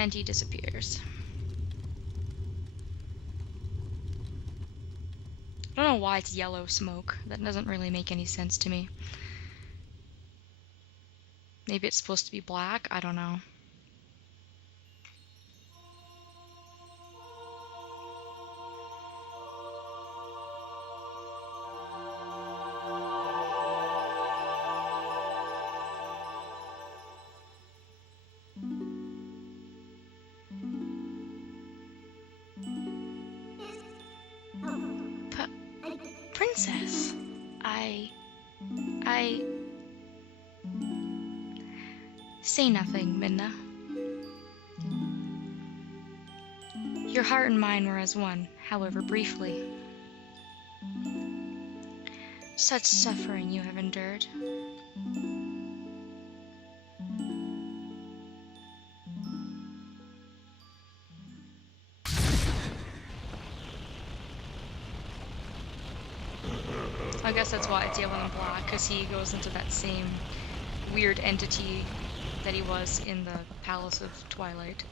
And he disappears. I don't know why it's yellow smoke. That doesn't really make any sense to me. Maybe it's supposed to be black? I don't know. Princess, I... Say nothing, Midna. Your heart and mine were as one, however briefly. Such suffering you have endured. I guess that's why it's yellow and black, because he goes into that same weird entity that he was in the Palace of Twilight.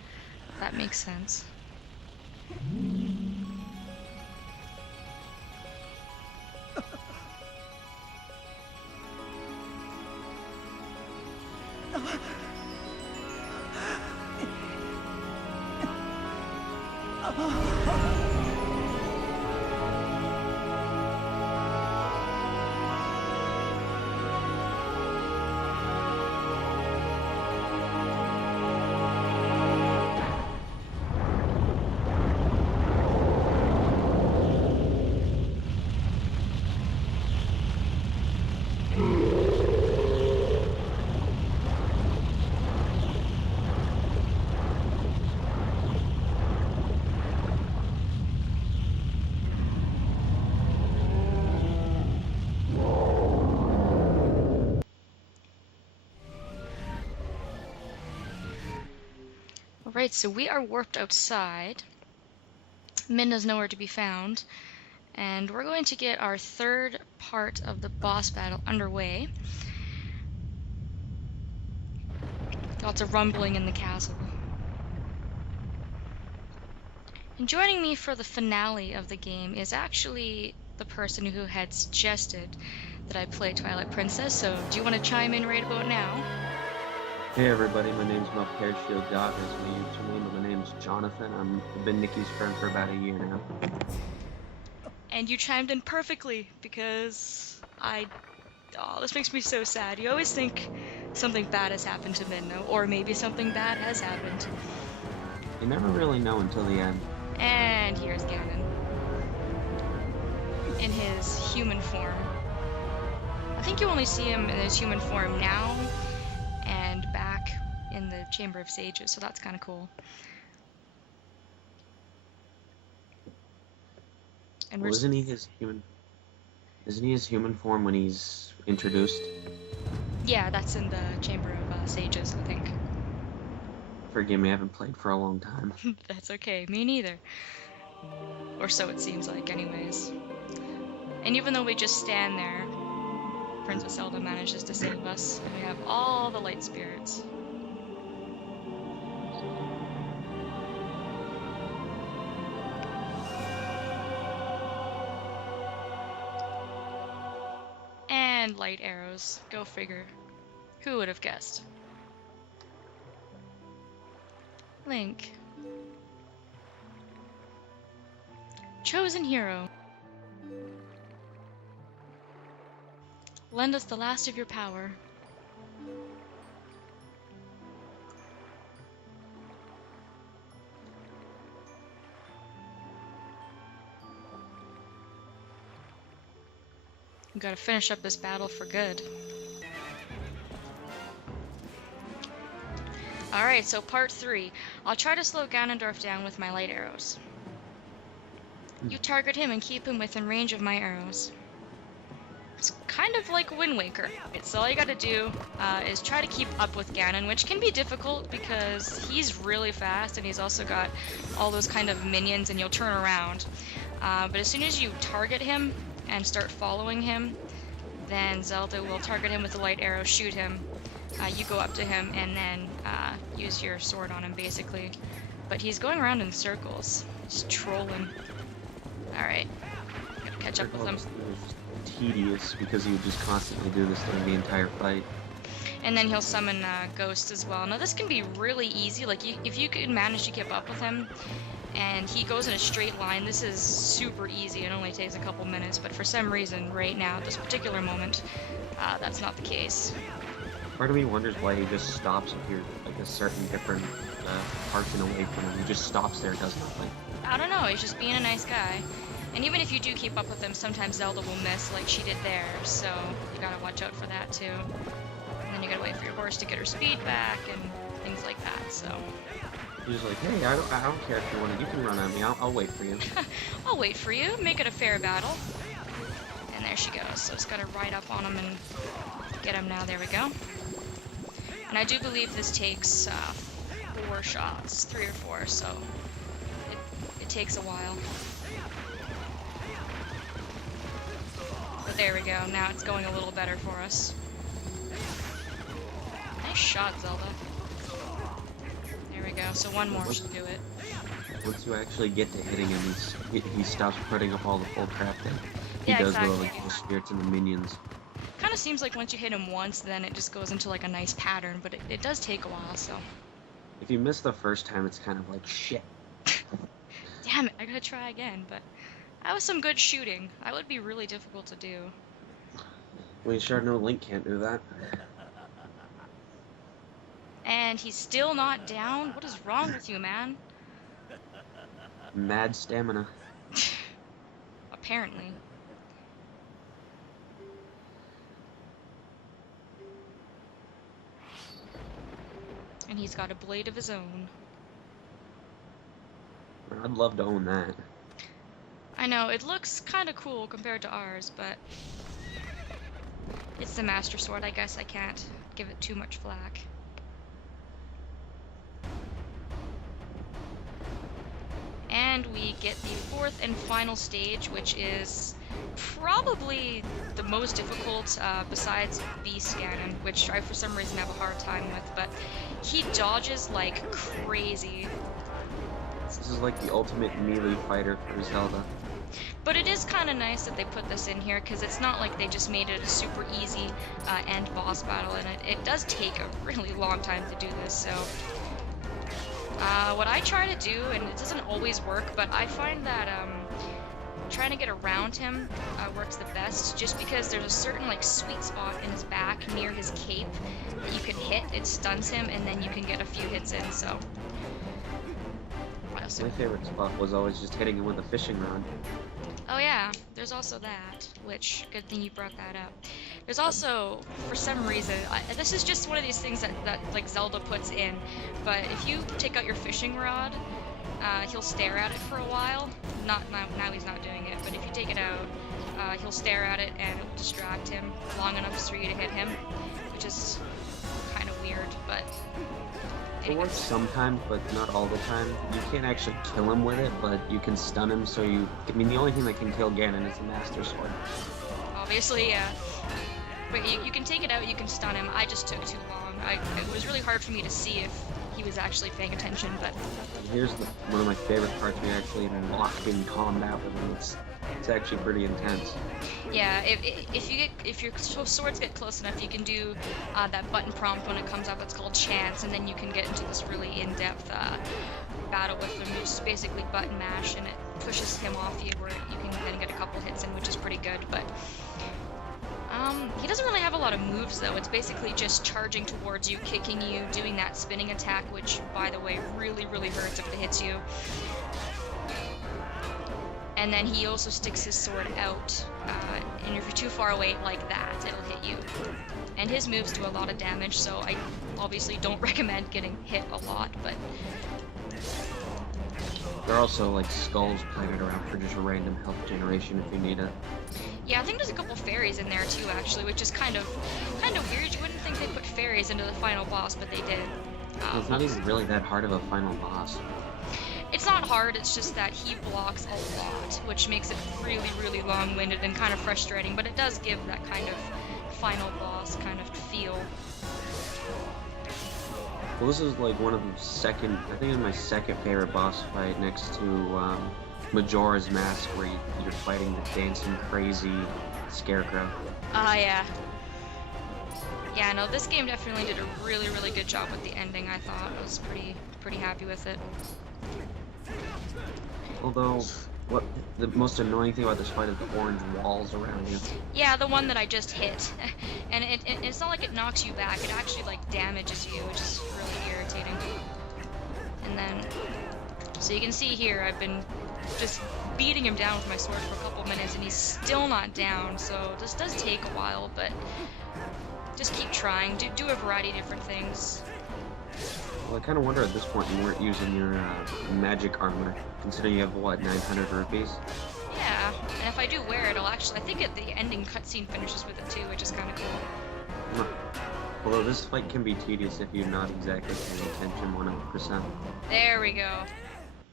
That makes sense. Alright, so we are warped outside. Midna's nowhere to be found. And we're going to get our third part of the boss battle underway. Lots of rumbling in the castle. And joining me for the finale of the game is actually the person who had suggested that I play Twilight Princess, so do you want to chime in right about now? Hey everybody, my name's Melchior Dot is my YouTube name, and my name's Jonathan. I've been Nikki's friend for about a year now. And you chimed in perfectly, because oh, this makes me so sad. You always think something bad has happened to Midna, or maybe something bad has happened. You never really know until the end. And here's Ganon. In his human form. I think you only see him in his human form now, and back in the Chamber of Sages, so that's kind of cool. And Well, isn't he his human form when he's introduced? Yeah, that's in the Chamber of Sages, I think. Forgive me, I haven't played for a long time. That's okay, me neither. Or so it seems like, anyways. And even though we just stand there, Princess Zelda manages to save us, and we have all the light spirits. And light arrows. Go figure. Who would have guessed? Link. Chosen hero. Lend us the last of your power. We gotta finish up this battle for good. Alright, so part 3. I'll try to slow Ganondorf down with my light arrows. You target him and keep him within range of my arrows. It's kind of like Wind Waker. So all you gotta do is try to keep up with Ganon, which can be difficult because he's really fast and he's also got all those kind of minions and you'll turn around. But as soon as you target him and start following him, then Zelda will target him with a light arrow, shoot him, you go up to him and then use your sword on him, basically. But he's going around in circles. He's trolling. Alright. Gotta catch up with him. It was tedious because he would just constantly do this during the entire fight. And then he'll summon ghosts as well. Now this can be really easy. Like, if you can manage to keep up with him, and he goes in a straight line, this is super easy. It only takes a couple minutes, but for some reason, right now, at this particular moment, that's not the case. Part of me wonders why he just stops if you're like a certain different parking away from him. He just stops there, does nothing. I don't know, he's just being a nice guy. And even if you do keep up with him, sometimes Zelda will miss like she did there, so you gotta watch out for that too. And then you gotta wait for your horse to get her speed back and things like that, so. He's like, hey, I don't care if you want to. You can run at me. I'll wait for you. I'll wait for you. Make it a fair battle. And there she goes. So just gotta ride up on him and get him now. There we go. And I do believe this takes 4 shots, 3 or 4. So it takes a while. But there we go. Now it's going a little better for us. Nice shot, Zelda. There we go. So one more should do it. Once you actually get to hitting him, he stops putting up all the full crap that he does exactly. with the spirits and the minions. Kind of seems like once you hit him once, then it just goes into like a nice pattern, but it does take a while, so. If you miss the first time, it's kind of like, shit. Damn it, I gotta try again, but that was some good shooting. That would be really difficult to do. Well, you sure know Link can't do that. And he's still not down? What is wrong with you, man? Mad stamina. Apparently. And he's got a blade of his own. I'd love to own that. I know, it looks kind of cool compared to ours, but it's the Master Sword. I guess I can't give it too much flack. And we get the 4th and final stage, which is probably the most difficult besides Beast Ganon, which I for some reason have a hard time with, but he dodges like crazy. This is like the ultimate melee fighter for Zelda. But it is kind of nice that they put this in here, because it's not like they just made it a super easy end boss battle, and it does take a really long time to do this, so. What I try to do, and it doesn't always work, but I find that trying to get around him works the best, just because there's a certain like sweet spot in his back near his cape that you can hit, it stuns him, and then you can get a few hits in, so. My favorite spot was always just hitting him with a fishing rod. Oh yeah, there's also that, which, good thing you brought that up. There's also, for some reason, this is just one of these things that like Zelda puts in, but if you take out your fishing rod, he'll stare at it for a while. Now he's not doing it, but if you take it out, he'll stare at it and it will distract him long enough for you to hit him, which is kind of weird, but. It works sometimes, but not all the time. You can't actually kill him with it, but you can stun him, so you... I mean, the only thing that can kill Ganon is the Master Sword. Obviously, yeah. But you can take it out, you can stun him. I just took too long. It was really hard for me to see if he was actually paying attention, but... Here's one of my favorite parts where you're actually locked in combat with him. It's actually pretty intense. Yeah, if your swords get close enough, you can do that button prompt when it comes up. It's called Chance, and then you can get into this really in-depth battle with him. You just basically button mash, and it pushes him off you, where you can then get a couple hits in, which is pretty good. But he doesn't really have a lot of moves, though. It's basically just charging towards you, kicking you, doing that spinning attack, which, by the way, really, really hurts if it hits you. And then he also sticks his sword out, and if you're too far away like that, it'll hit you. And his moves do a lot of damage, so I obviously don't recommend getting hit a lot, but... There are also, like, skulls planted around for just random health generation if you need it. Yeah, I think there's a couple fairies in there, too, actually, which is kind of weird. You wouldn't think they put fairies into the final boss, but they did. It's not even really that hard of a final boss. It's not hard, it's just that he blocks a lot, which makes it really, really long-winded and kind of frustrating, but it does give that kind of final boss kind of feel. Well, this is like one of the second, I think it's my second favorite boss fight next to Majora's Mask, where you're fighting the dancing crazy scarecrow. Ah, yeah. Yeah, no, this game definitely did a really, really good job with the ending, I thought. I was pretty happy with it. Although, what the most annoying thing about this fight is the orange walls around you. Yeah, the one that I just hit. And it's not like it knocks you back, it actually, like, damages you, which is really irritating. And then, so you can see here, I've been just beating him down with my sword for a couple minutes, and he's still not down, so this does take a while, but just keep trying. Do a variety of different things. Well, I kind of wonder at this point you weren't using your magic armor, considering you have, what, 900 rupees? Yeah, and if I do wear it, I'll actually... I think the ending cutscene finishes with it too, which is kind of cool. Although this fight can be tedious if you're not exactly paying attention 100%. There we go.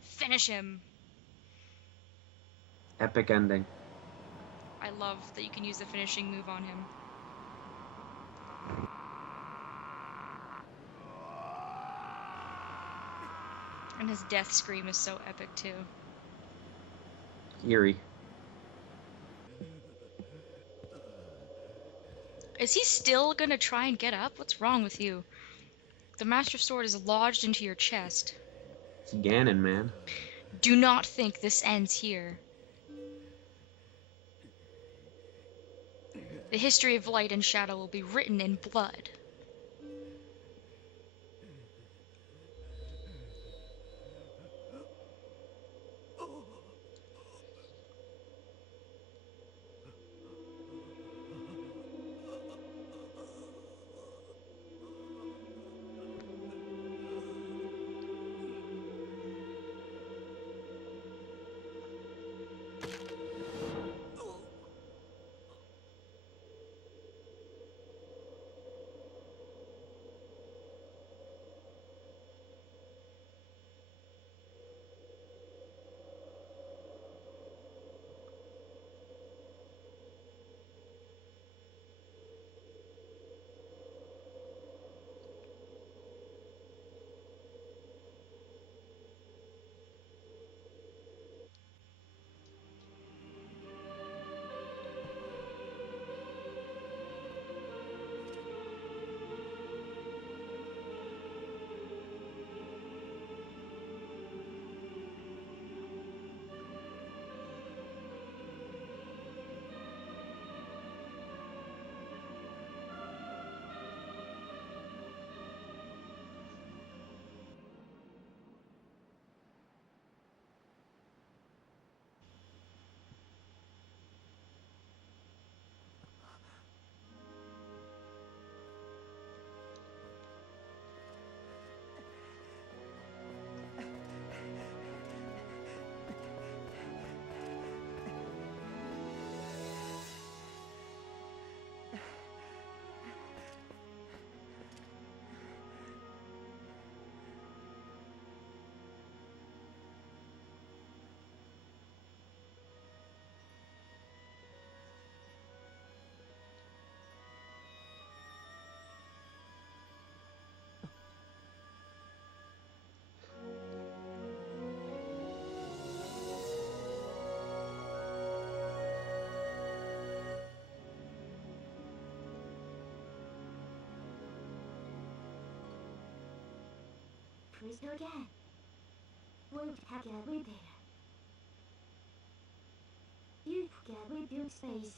Finish him. Epic ending. I love that you can use the finishing move on him. And his death scream is so epic too. Eerie. Is he still gonna try and get up? What's wrong with you? The Master Sword is lodged into your chest. It's Ganon, man. Do not think this ends here. The history of light and shadow will be written in blood. Please do again. Won't have a repair. You forget we built space.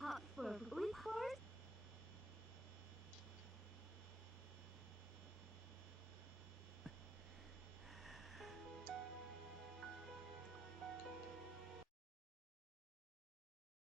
Hot for repair?